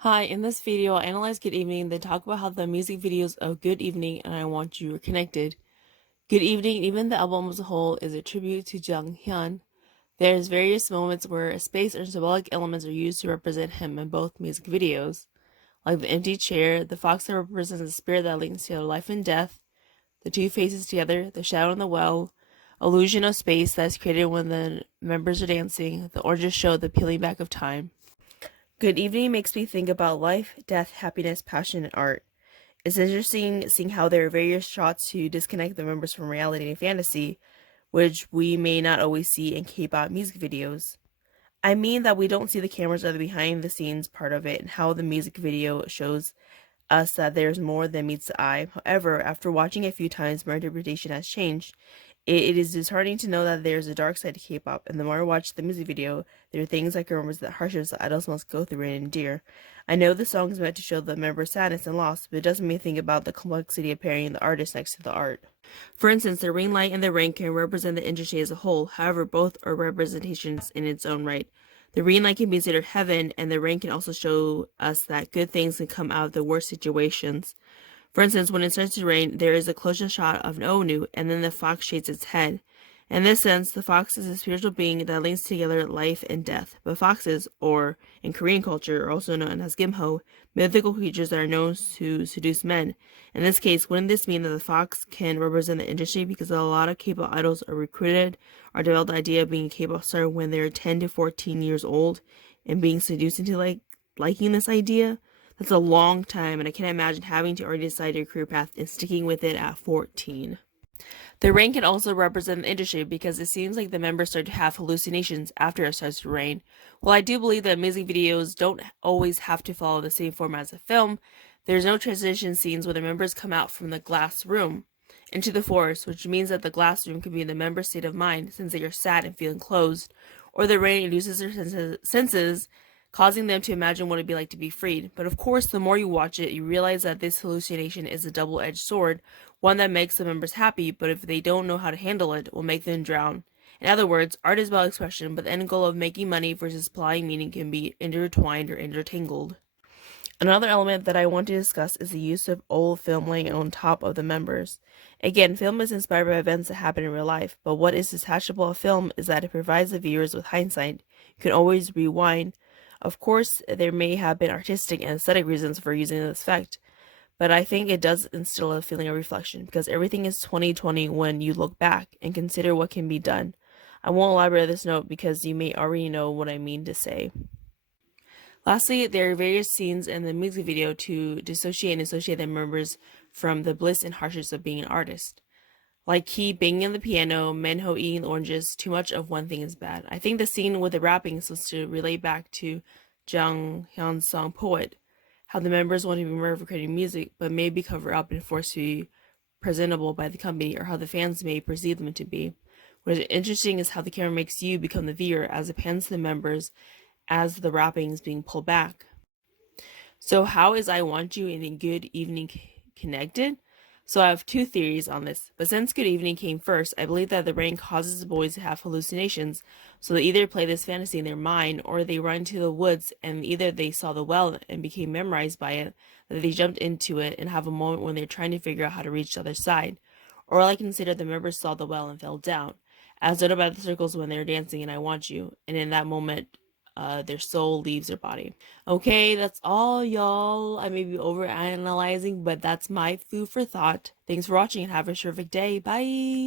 Hi, in this video, I'll analyze Good Evening, then talk about how the music videos of Good Evening and I Want You are connected. Good Evening, even the album as a whole, is a tribute to Jung Hyun. There's various moments where a space or symbolic elements are used to represent him in both music videos, like the empty chair, the fox that represents the spirit that links together life and death, the two faces together, the shadow in the well, illusion of space that's created when the members are dancing, the oranges show the peeling back of time. Good Evening makes me think about life, death, happiness, passion, and art. It's interesting seeing how there are various shots to disconnect the members from reality and fantasy, which we may not always see in K-pop music videos. I mean that we don't see the cameras or the behind the scenes part of it and how the music video shows us that there's more than meets the eye. However, after watching it a few times, my interpretation has changed. It is disheartening to know that there's a dark side to K-pop, and the more I watch the music video, there are things I can remember that hardships that adults must go through and endure. I know the song is meant to show the member's sadness and loss, but it doesn't make me think about the complexity of pairing the artist next to the art. For instance, the ring light and the rain can represent the industry as a whole. However, both are representations in its own right. The ring light can be considered heaven, and the rain can also show us that good things can come out of the worst situations. For instance, when it starts to rain, there is a close-up shot of an Onu, and then the fox shakes its head. In this sense, the fox is a spiritual being that links together life and death. But foxes, or in Korean culture, are also known as gimho, mythical creatures that are known to seduce men. In this case, wouldn't this mean that the fox can represent the industry because a lot of K-pop idols are recruited or develop the idea of being a K-pop star when they're 10 to 14 years old and being seduced into liking this idea? That's a long time, and I can't imagine having to already decide your career path and sticking with it at 14. The rain can also represent the industry because it seems like the members start to have hallucinations after it starts to rain. While I do believe that music videos don't always have to follow the same format as a film, there's no transition scenes where the members come out from the glass room into the forest, which means that the glass room can be in the member's state of mind since they are sad and feel enclosed, or the rain induces their senses causing them to imagine what it'd be like to be freed. But of course, the more you watch it, you realize that this hallucination is a double-edged sword, one that makes the members happy, but if they don't know how to handle it, will make them drown. In other words, art is about expression, but the end goal of making money versus supplying meaning can be intertwined or intertangled. Another element that I want to discuss is the use of old film laying on top of the members. Again, film is inspired by events that happen in real life, but what is detachable of film is that it provides the viewers with hindsight. You can always rewind. Of course, there may have been artistic and aesthetic reasons for using this effect, but I think it does instill a feeling of reflection because everything is 2020 when you look back and consider what can be done. I won't elaborate this note because you may already know what I mean to say. Lastly, there are various scenes in the music video to dissociate and associate the members from the bliss and harshness of being an artist. Like Key banging on the piano, Minho eating oranges, too much of one thing is bad. I think the scene with the rapping is supposed to relate back to Jung Hyun's song Poet, how the members want to be murdered for creating music, but may be covered up and forced to be presentable by the company, or how the fans may perceive them to be. What is interesting is how the camera makes you become the viewer as it pans to the members as the rapping is being pulled back. So how is I Want You and Good Evening connected? So I have two theories on this, but since Good Evening came first, I believe that the rain causes the boys to have hallucinations, so they either play this fantasy in their mind, or they run to the woods and either they saw the well and became memorized by it, that they jumped into it and have a moment when they're trying to figure out how to reach the other side. Or I consider the members saw the well and fell down, as done about the circles when they're dancing in I Want You, and in that moment, their soul leaves their body. Okay, that's all, y'all. I may be over analyzing, but that's my food for thought. Thanks for watching and have a terrific day. Bye.